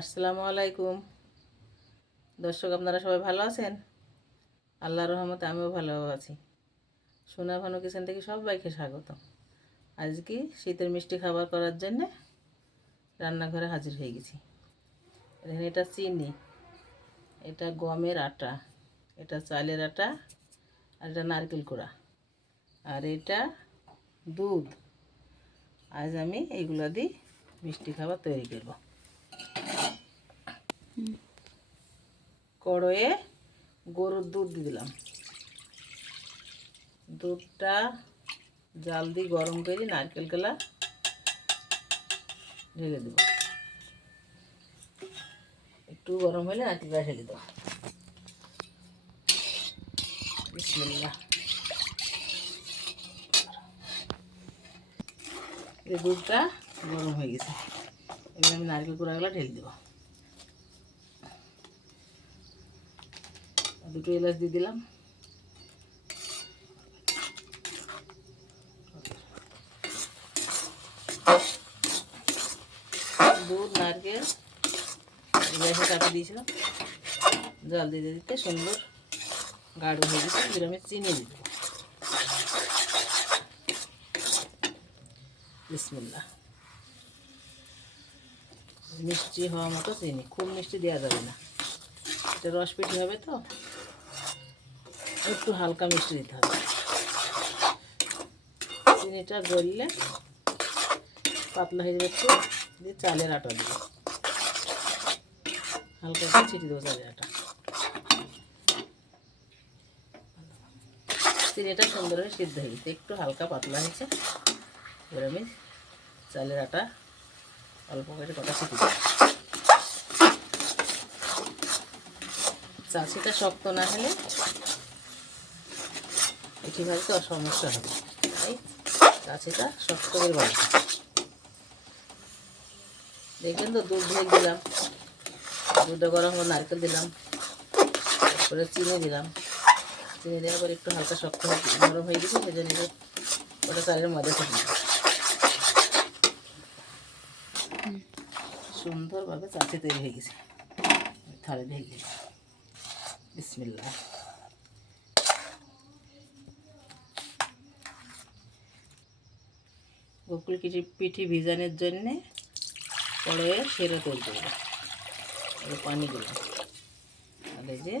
আসসালামু আলাইকুম দর্শক, আপনারা সবাই ভালো আছেন? আল্লাহর রহমতে আমিও ভালো আছি। সোনা ভানু কিচেন থেকে সবাইকে স্বাগত। আজকে শীতের মিষ্টি খাবার করার জন্য রান্নাঘরে হাজির হয়ে গেছি। এখানে এটা চিনি, এটা গমের আটা, এটা চালের আটা, আর এটা নারকেল কোড়া, আর এটা দুধ। আজ আমি এইগুলো দিয়ে মিষ্টি খাবার তৈরি করব। কড়াইয়ে গরুর দুধ দিয়ে দিলাম। দুধটা জাল দিয়ে গরম করে নারকেল কেলা ঢেলে দেব। একটু গরম হলে নারকেল কেলা ঢেলে দেবো। বিসমিল্লাহ। এই দুধটা গরম হয়ে গেছে, এবার আমি নারকেল কুড়াগুলো ঢেলে দেবো। দুটো এলাচ দিয়ে দিলাম। দুধ নারকেল গ্যাসে চাপিয়ে দিয়েছিলাম, জল দিতে দিতে সুন্দর গাঢ় হয়ে গেছে। এবার আমি চিনি দিয়ে দেবো। বিসমিল্লাহ। মিষ্টি হওয়া মতো চিনি, খুব মিষ্টি দেওয়া যাবে না, এটা রস পিঠে হবে তো, একটু হালকা মিষ্টি দিতে হবে। চিনিটা গললে পাতলা হয়ে যাবে, একটু দিয়ে চালের আটা দেবো, হালকা করে ছিটিয়ে দেবো চালের আটা। চিনিটা সুন্দরভাবে সিদ্ধ হয়ে গেছে, একটু হালকা পাতলা হয়েছে। এবার আমি চালের আটা অল্প করে কটা ছিটিয়ে দেবো। চাষিটা শক্ত না হলে এটি ভাজতে সমস্যা হবে, তাই চাষিটা শক্ত করে ভাজবে। দেখবেন তো, দুধ ঢেলে দিলাম, দুধটা গরম হলো, নারকেল দিলাম, তারপরে চিনি দিলাম। চিনি দেওয়ার পর একটু হালকা শক্ত নরম হয়ে গেছে, সেই জন্য ওটা চালের মধ্যে থেকে সুন্দরভাবে চাষি তৈরি হয়ে গেছে। থালে ঢেকে দিলাম। বিসমিল্লাহ। গোকুল পিঠি ভিজানোর জন্যে কড়াইয়ে সেরে তৈরি করবো। পানি দিলাম, আর এই যে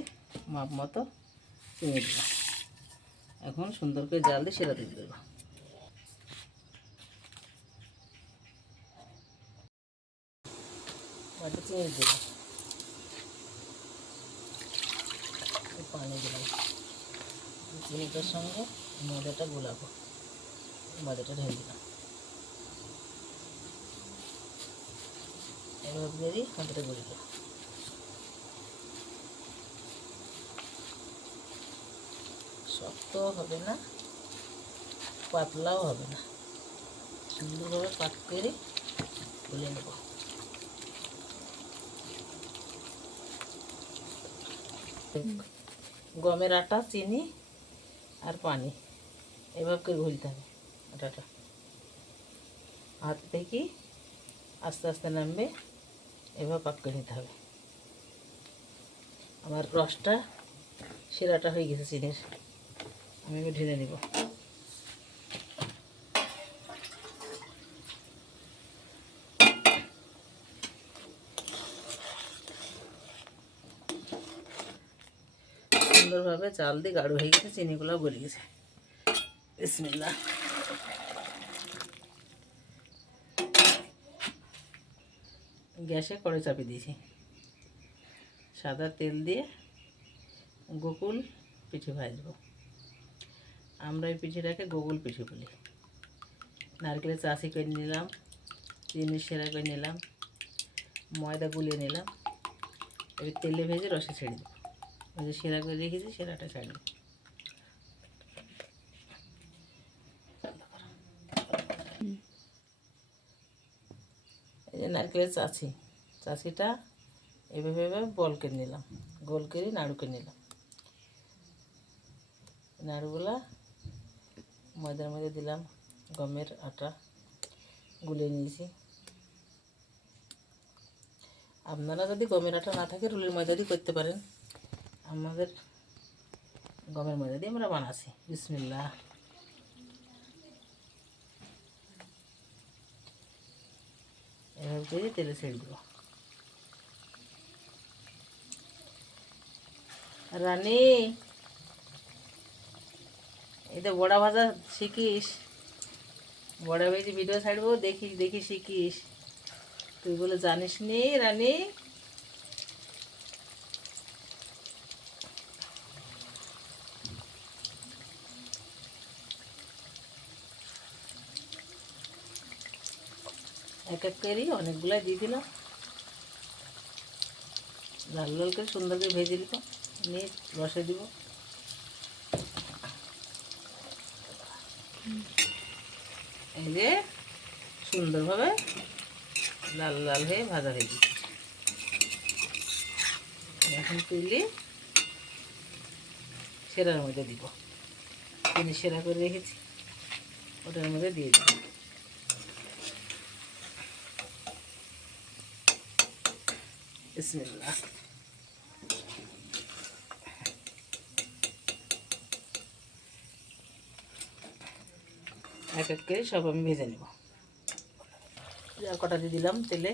মাপ মতো চিনি দিলাম। এখন সুন্দর করে জাল দিয়ে সেরা দিয়ে দেবো। বাটি চিনি দিলাম, পানি দিলাম। চিনিটার সঙ্গে ময়দাটা গোলাবো, ময়দাটা ঢেলে দিলাম। এবার দিয়ে ময়দাটা গলে দেবো। শক্তও হবে না, পাতলাও হবে না, সুন্দরভাবে পাক করে গুলে নেব। গমের আটা, চিনি আর পানি এভাবে করে ঘুলতে হবে। আটাটা হাত থেকে আস্তে আস্তে নামবে, এভাবে পাক করে নিতে হবে। আমার রসটা শিরাটা হয়ে গেছে চিনির, আমি এবার ঢেলে নেব। সুন্দরভাবে চাল দিয়ে গাঢ় হয়ে গেছে, চিনিগুলো গলে গেছে। বিসমিল্লাহ। গ্যাসে কড়াই চাপিয়ে দিয়েছি, সাদা তেল দিয়ে গোকুল পিঠে ভাজবো। আমরা এই পিঠেটাকে গোকুল পিঠে বলি। নারকেলের চাষি করে নিলাম, চিনি সেরা করে নিলাম, ময়দা গুলিয়ে নিলাম। এবার তেলে ভেজে রসে ছেড়ে দেবো। ওই যে সেরা করে রেখেছি, সেরাটা ছেড়ে দেবো। এই যে নারকেলের চাষিটা এভাবে এভাবে বল করে নিলাম, গোল করে নাড়ু করে নিলাম। নাড়ুগুলা ময়দার মধ্যে দিলাম, গমের আটা গুলে নিয়েছি। আপনারা যদি গমের আটা না থাকে রুলের ময়দা দিয়ে করতে পারেন। আমাদের গমের ময়দা দিয়ে আমরা বানাচ্ছি। বিসমিল্লাহ। এভাবে করে তেলে ছেড়ে দেবো। রানী, এই তো বড়া ভাজা শিখিস? বড়া ভেজে ভিডিও ছাড়বো, দেখিস দেখি শিখিস। তুই বলে জানিস নি রানী? এক এক করে অনেকগুলাই দিয়ে দিলাম। লাল লাল করে সুন্দর করে ভেজে দিব, নিয়ে বসে দিব। এই যে সুন্দরভাবে লাল লাল হয়ে ভাজা হয়ে দিচ্ছে। এখন তুলি সেরার মধ্যে দিব। চিনি সেরা করে রেখেছি, ওটার মধ্যে দিয়ে দিব। বিসমিল্লাহ। এক এক করে সব আমি ভেজে নেব। কটা দিয়ে দিলাম তেলে,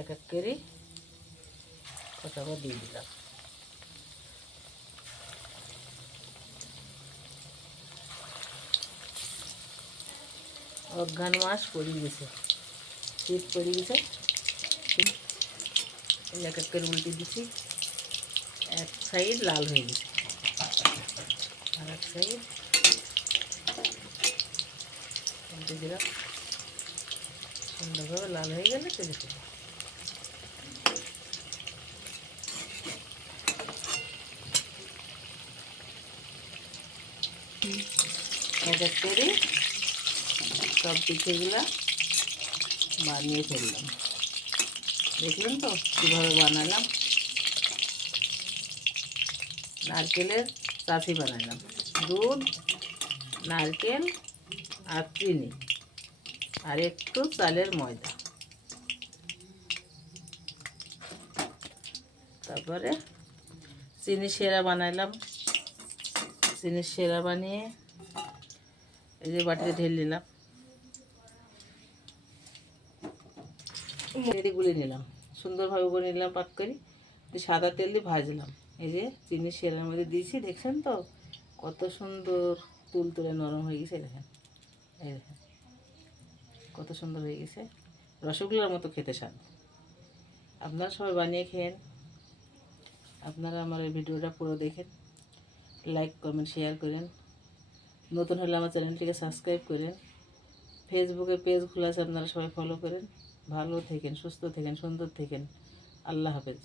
এক এক করে কটা আবার দিয়ে দিলাম। অঘ্রাণ মাস পড়ে গেছে, শীত পড়ে গেছে। এক এক করে উল্টে দিচ্ছি। এক সাইড লাল হয়ে গেছে, আর এক সাইড উল্টে দিলাম। সুন্দরভাবে লাল হয়ে গেলে তেলে ফেলবো। এক এক করে সব পিঠেগুলা বানিয়ে ফেললাম। দেখলেন তো কীভাবে বানালাম? নারকেলের চাশি বানালাম। দুধ, নারকেল আর চিনি আর একটু চালের ময়দা। তারপরে চিনি সেরা বানালাম। চিনি সেরা বানিয়ে এই যে বাটিতে ঢেলে নিলাম, গুলে নিলাম, সুন্দরভাবে করে নিলাম। পাক করে সাদা তেল দিয়ে ভাজলাম। এই যে চিনি সেরার মধ্যে দিয়েছি, দেখছেন তো কত সুন্দর তুলতুলে নরম হয়ে গেছে। দেখেন, এই দেখেন কত সুন্দর হয়ে গেছে, রসগোল্লার মতো খেতে স্বাদ। আপনারা সবাই বানিয়ে খেয়েন। আপনারা আমার এই ভিডিওটা পুরো দেখেন, লাইক কমেন্ট শেয়ার করেন। নতুন হলে আমার চ্যানেলটিকে সাবস্ক্রাইব করেন। ফেসবুকে পেজ খোলা আছে, আপনারা সবাই ফলো করেন। ভালো থেকেন, সুস্থ থেকেন, সুন্দর থেকেন। আল্লাহ হাফেজ।